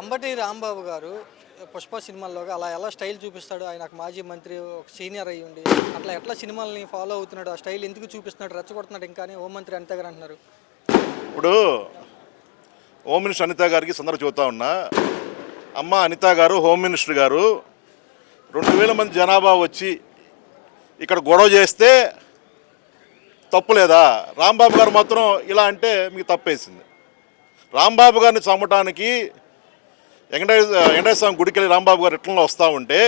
అంబటి రాంబాబు గారు పుష్ప సినిమాల్లోగా అలా ఎలా స్టైల్ చూపిస్తాడు? ఆయన ఒక మాజీ మంత్రి, ఒక సీనియర్ అయ్యి ఉండి అట్లా ఎట్లా సినిమాల్ని ఫాలో అవుతున్నాడు? ఆ స్టైల్ ఎందుకు చూపిస్తున్నాడు? రెచ్చగొడుతున్నాడు ఇంకా అని హోంమంత్రి అనిత గారు అంటున్నారు. ఇప్పుడు హోమ్ మినిస్టర్ అనిత గారికి సందర్భం చెబుతా ఉన్నా. అమ్మ అనిత గారు, హోమ్ మినిస్టర్ గారు 2000 మంది జనాభా వచ్చి ఇక్కడ గొడవ చేస్తే తప్పు లేదా? రాంబాబు గారు మాత్రం ఇలా అంటే మీకు తప్పేసింది. రాంబాబు గారిని చంపడానికి వెంకటేశ్వర స్వామి గుడికి వెళ్ళి రాంబాబు గారు రిటర్న్లో వస్తూ ఉంటే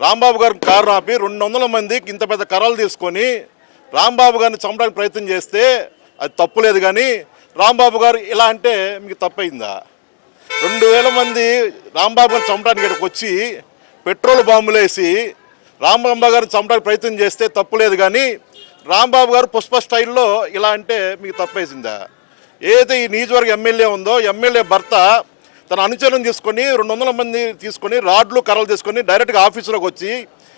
రాంబాబు గారిని కారు ఆపి 200 మందికి ఇంత పెద్ద కర్రలు తీసుకొని రాంబాబు గారిని చంపడానికి ప్రయత్నం చేస్తే అది తప్పులేదు. కానీ రాంబాబు గారు ఇలా అంటే మీకు తప్పైందా? 2000 మంది రాంబాబు గారిని చంపడానికి ఇక్కడికి వచ్చి పెట్రోల్ బాంబులు వేసి రాంబాబు గారిని చంపడానికి ప్రయత్నం చేస్తే తప్పులేదు. కానీ రాంబాబు గారు పుష్ప స్టైల్లో ఇలా అంటే మీకు తప్పేసిందా? ఏదైతే ఈ నియోజకవర్గ ఎమ్మెల్యే ఉందో ఎమ్మెల్యే భర్త తన అనుచరులను తీసుకొని 200 మంది తీసుకొని రాడ్లు కర్రలు తీసుకొని డైరెక్ట్గా ఆఫీసులోకి వచ్చి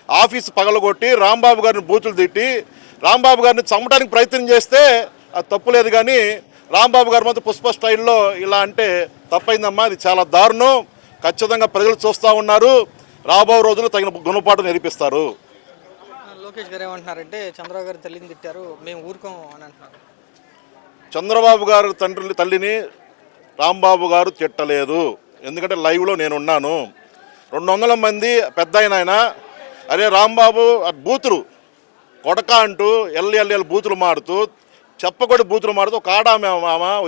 ఆఫీసు పగలగొట్టి రాంబాబు గారిని బూతులు తిట్టి రాంబాబు గారిని చంపడానికి ప్రయత్నం చేస్తే అది తప్పులేదు. కానీ రాంబాబు గారు మాత్రం పుష్ప స్టైల్లో ఇలా అంటే తప్పైందమ్మా. అది చాలా దారుణం. ఖచ్చితంగా ప్రజలు చూస్తూ ఉన్నారు. రాబో రోజులు తగిన గుణపాఠం నేర్పిస్తారు. లోకేష్ గారు ఏమంటున్నారంటే చంద్రబాబు గారు తల్లిని తిట్టారు, మేము ఊరుకోం అని అంటున్నారు. చంద్రబాబు గారు తల్లిని రాంబాబు గారు తిట్టలేదు. ఎందుకంటే లైవ్లో నేను ఉన్నాను. 200 మంది పెద్ద ఆయన అరే రాంబాబు బూతులు కొడక అంటూ ఎల్ఎల్ఎల్ బూతులు మారుతూ చెప్పకూడదు బూతులు మారుతూ ఒక ఆమె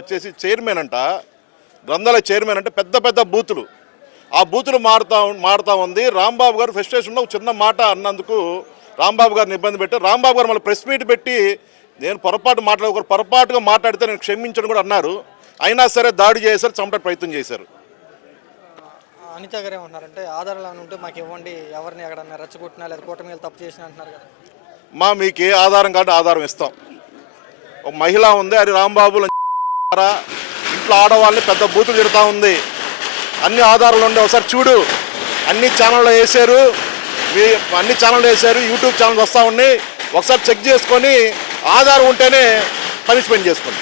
వచ్చేసి చైర్మన్ అంట, గ్రంథాలయ చైర్మన్ అంటే పెద్ద పెద్ద బూతులు. ఆ బూతులు మారుతూ ఉంది. రాంబాబు గారు ఫ్రస్ట్రేషన్లో ఒక చిన్న మాట అన్నందుకు రాంబాబు గారిని ఇబ్బంది పెట్టి రాంబాబు గారు మళ్ళీ ప్రెస్ మీట్ పెట్టి నేను పొరపాటుగా మాట్లాడితే నేను క్షమించడం కూడా అన్నారు. అయినా సరే దాడి చేశారు, చంపడానికి ప్రయత్నం చేశారు. అనిత గారు ఏమంటున్నారంటే ఆధారాలు ఉంటే మాకు ఇవ్వండి, ఎవరిని ఎక్కడన్నా రెచ్చగొట్టినా లేదా కూటమి తప్పు చేసినా అంటున్నారు కదా. మీకు ఏ ఆధారం కాదు ఆధారం ఇస్తాం. ఒక మహిళ ఉంది, అది రాంబాబు ఇంట్లో ఆడవాళ్ళని పెద్ద బూతులు తిడతా ఉంది. అన్ని ఆధారాలు ఉండే ఒకసారి చూడు. అన్ని ఛానల్లో వేసారు, యూట్యూబ్ ఛానల్స్ వస్తూ ఉన్నాయి. ఒకసారి చెక్ చేసుకొని ఆధారం ఉంటేనే పనిష్మెంట్ చేసుకోండి.